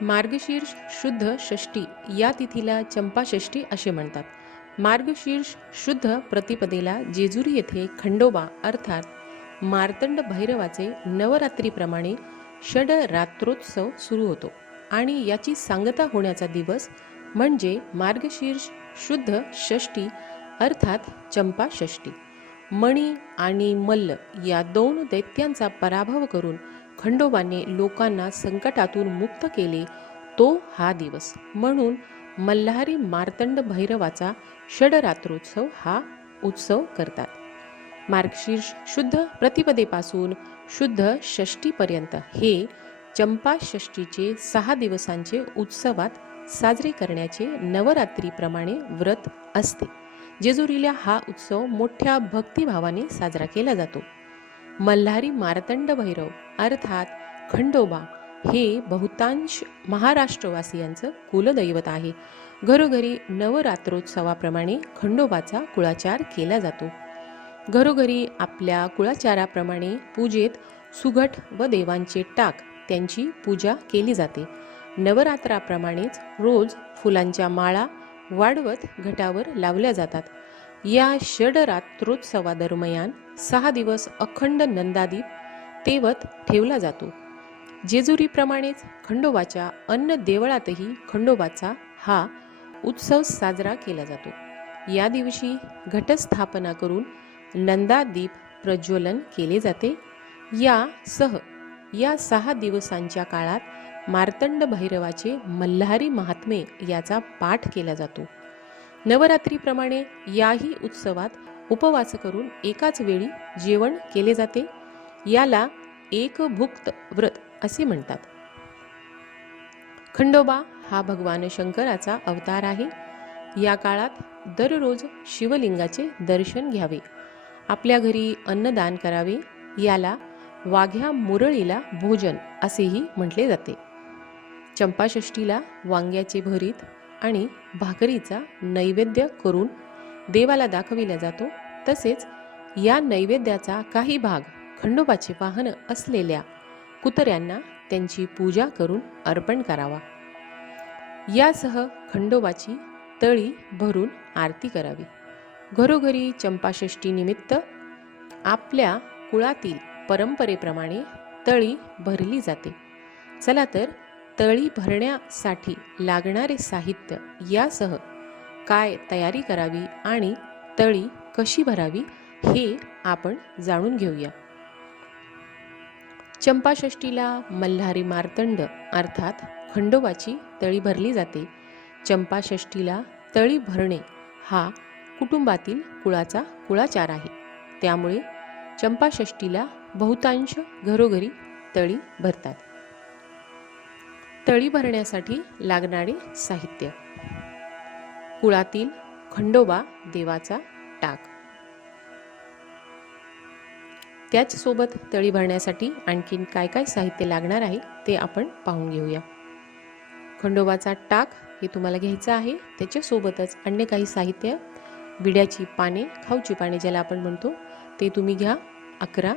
मार्गशीर्ष शुद्ध षष्टी या तिथीला चंपाषष्ठी असे म्हणतात. मार्गशीर्ष शुद्ध प्रतिपदेला जेजुरी येथे खंडोबा अर्थात मार्तंड भैरवाचे नवरात्रीप्रमाणे षड रात्रोत्सव सुरू होतो आणि याची सांगता होण्याचा दिवस म्हणजे मार्गशीर्ष शुद्ध षष्टी अर्थात चंपाषष्ठी. मणी आणि मल्ल या दोन दैत्यांचा पराभव करून खंडोबाने लोकांना संकटातून मुक्त केले तो हा दिवस. म्हणून मल्हारी मार्तंड भैरवाचा षडरात्रोत्सव हा उत्सव करतात. मार्गशीर्ष शुद्ध प्रतिपदेपासून शुद्ध षष्टीपर्यंत हे चंपा षष्टीचे सहा दिवसांचे उत्सवात साजरे करण्याचे नवरात्रीप्रमाणे व्रत असते. जेजुरीला हा उत्सव मोठ्या भक्तिभावाने साजरा केला जातो. मल्हारी मार्तंड भैरव अर्थात खंडोबा हे बहुतांश महाराष्ट्रवासियांचं कुलदैवत आहे. घरोघरी नवरात्रोत्सवाप्रमाणे खंडोबाचा कुळाचार केला जातो. घरोघरी आपल्या कुळाचाराप्रमाणे पूजेत सुघट व देवांचे टाक त्यांची पूजा केली जाते. नवरात्राप्रमाणेच रोज फुलांच्या माळा वाढवत घटावर लावल्या जातात. या षडरात्रोत्सवादरम्यान सहा दिवस अखंड नंदादीप तेवत ठेवला जातो. जेजुरीप्रमाणेच खंडोबाच्या अन्न देवळातही खंडोबाचा हा उत्सव साजरा केला जातो. या दिवशी घटस्थापना करून नंदादीप प्रज्वलन केले जाते. या सह या सहा दिवसांच्या काळात मार्तंड भैरवाचे मल्हारी महात्मे याचा पाठ केला जातो. नवरात्रीप्रमाणे याही उत्सवात उपवास करून एकाच वेळी जेवण केले जाते. याला एकभुक्त व्रत असे म्हणतात. खंडोबा हा भगवान शंकराचा अवतार आहे. या काळात दररोज शिवलिंगाचे दर्शन घ्यावे. आपल्या घरी अन्नदान करावे. याला वाघ्या मुरळीला भोजन असेही म्हटले जाते. चंपाषष्टीला वांग्याचे भरीत आणि भाकरीचा नैवेद्य करून देवाला दाखविला जातो. तसेच या नैवेद्याचा काही भाग खंडोबाचे वाहन असलेल्या कुतऱ्यांना त्यांची पूजा करून अर्पण करावा. यासह खंडोबाची तळी भरून आरती करावी. घरोघरी चंपाषष्टीनिमित्त आपल्या कुळातील परंपरेप्रमाणे तळी भरली जाते. चला तर तळी भरण्यासाठी लागणारे साहित्य यासह काय तयारी करावी आणि तळी कशी भरावी हे आपण जाणून घेऊया. चंपाषष्टीला मल्हारी मार्तंड अर्थात खंडोबाची तळी भरली जाते. चंपाषष्टीला तळी भरणे हा कुटुंबातील कुळाचा कुळाचार आहे. त्यामुळे चंपाषष्टीला बहुतांश घरोघरी तळी भरतात. तळी भरण्यासाठी लागणारे साहित्य. कुळातील खंडोबा देवाचा टाक त्याचसोबत तळी भरण्यासाठी आणखीन काय काय साहित्य लागणार आहे ते आपण पाहून घेऊया. खंडोबाचा टाक हे तुम्हाला घ्यायचं आहे. त्याच्यासोबतच अन्य काही साहित्य विड्याची पाने खाऊची पाने ज्याला आपण म्हणतो ते तुम्ही घ्या. अकरा.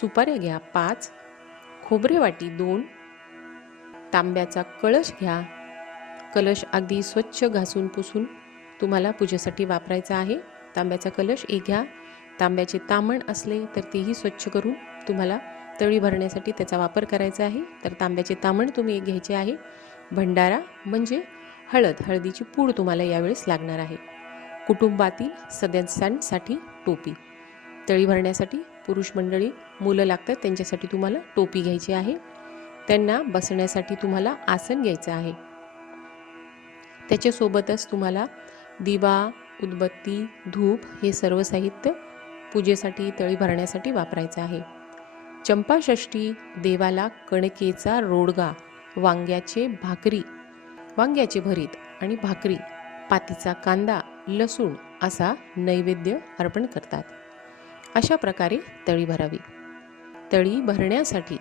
सुपाऱ्या घ्या. पाच. खोबरे वाटी दोन. तांब्याचा कळश घ्या. कलश अगदी स्वच्छ घासून पुसून तुम्हाला पूजेसाठी वापरायचा आहे. तांब्याचा कलश एक घ्या. तांब्याचे तामण असले तर तेही स्वच्छ करून तुम्हाला तळी भरण्यासाठी त्याचा वापर करायचा आहे. तर तांब्याचे तामण तुम्ही एक घ्यायचे आहे. भंडारा म्हणजे हळद हळदीची पूड तुम्हाला यावेळेस लागणार आहे. कुटुंबातील सदस्यांसाठी टोपी. तळी भरण्यासाठी पुरुष मंडळी मुलं लागतात त्यांच्यासाठी तुम्हाला टोपी घ्यायची आहे. त्यांना बसण्यासाठी तुम्हाला आसन घ्यायचं आहे. त्याच्यासोबतच तुम्हाला दिवा उदबत्ती धूप हे सर्व साहित्य पूजेसाठी तळी भरण्यासाठी वापरायचं आहे. चंपाषष्ठी देवाला कणकेचा रोडगा वांग्याचे भाकरी वांग्याचे भरीत आणि भाकरी पातीचा कांदा लसूण असा नैवेद्य अर्पण करतात. अशा प्रकारे तळी भरावी. तळी भरण्यासाठी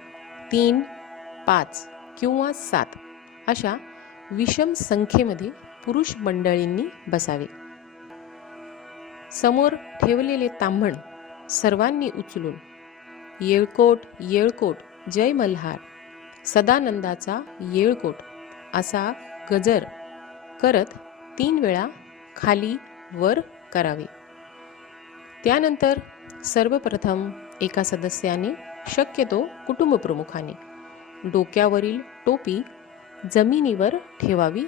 तीन पाच किंवा सात अशा विषम संख्येमध्ये पुरुष मंडळींनी बसावे. समोर ठेवलेले तांबण सर्वांनी उचलून येळकोट येळकोट जय मल्हार सदानंदाचा येळकोट असा गजर करत तीन वेळा खाली वर करावे. त्यानंतर सर्वप्रथम एका सदस्याने शक्यतो कुटुंबप्रमुखाने डोक्यावरील टोपी जमिनीवर ठेवावी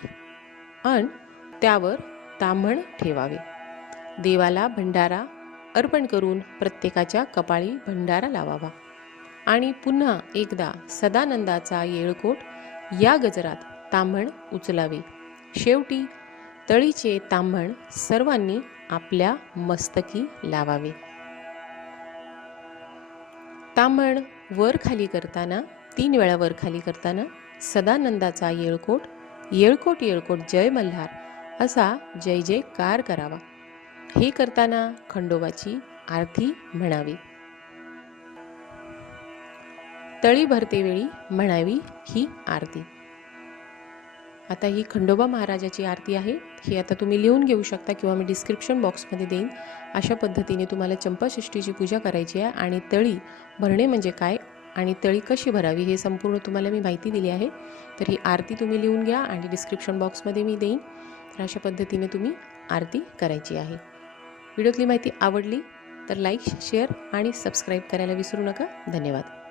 आणि त्यावर ताम्हण ठेवावे. देवाला भंडारा अर्पण करून प्रत्येकाच्या कपाळी भंडारा लावावा. आणि पुन्हा एकदा सदानंदाचा येळकोट या गजरात ताम्हण उचलावे. शेवटी तळीचे ताम्हण सर्वांनी आपल्या मस्तकी लावावे. ताम्हण वर खाली करताना तीन वेळा वर खाली करताना सदानंदाचा येळकोट येळकोट येळकोट जय मल्हार असा जय जयकार करावा. हे करताना खंडोबाची आरती म्हणावी. तळी भरतेवेळी म्हणावी ही आरती. आता ही खंडोबा महाराजाची आरती आहे. ही आता तुम्ही लिहून घेऊ शकता किंवा मी डिस्क्रिप्शन बॉक्समध्ये देईन. अशा पद्धतीने तुम्हाला चंपाषष्टीची पूजा करायची आहे आणि तळी भरणे म्हणजे काय आणि तळी कशी भरावी हे संपूर्ण तुम्हाला मी माहिती दिली आहे. तर ही आरती तुम्ही लिहून घ्या आणि डिस्क्रिप्शन बॉक्समध्ये मी देईन. तर अशा पद्धतीने तुम्ही आरती करायची आहे. व्हिडिओतली माहिती आवडली तर लाईक शेअर आणि सबस्क्राईब करायला विसरू नका. धन्यवाद.